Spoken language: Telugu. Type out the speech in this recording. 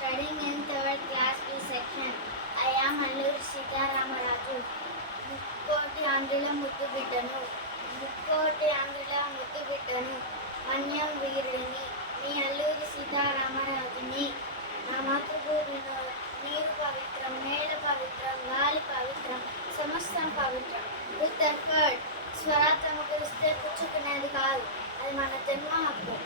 studying in third class B section. I am Alluri Sitaramarazu. ముక్కోటి ఆంధ్రుల ముద్దు బిడ్డను ముక్కోటి ఆంధ్రుల ముద్దు బిడ్డను మన్యం వీరుడిని మీ అల్లూరి సీతారామరాజుని. నా మాతృభూమిలో నీరు పవిత్రం, నేల పవిత్రం, గాలి పవిత్రం, సమస్తం పవిత్రం. విత్ ఎఫర్ట్ స్వరాత్మకు ఇస్తే పుచ్చుకునేది కాదు, అది మన జన్మ హక్కు.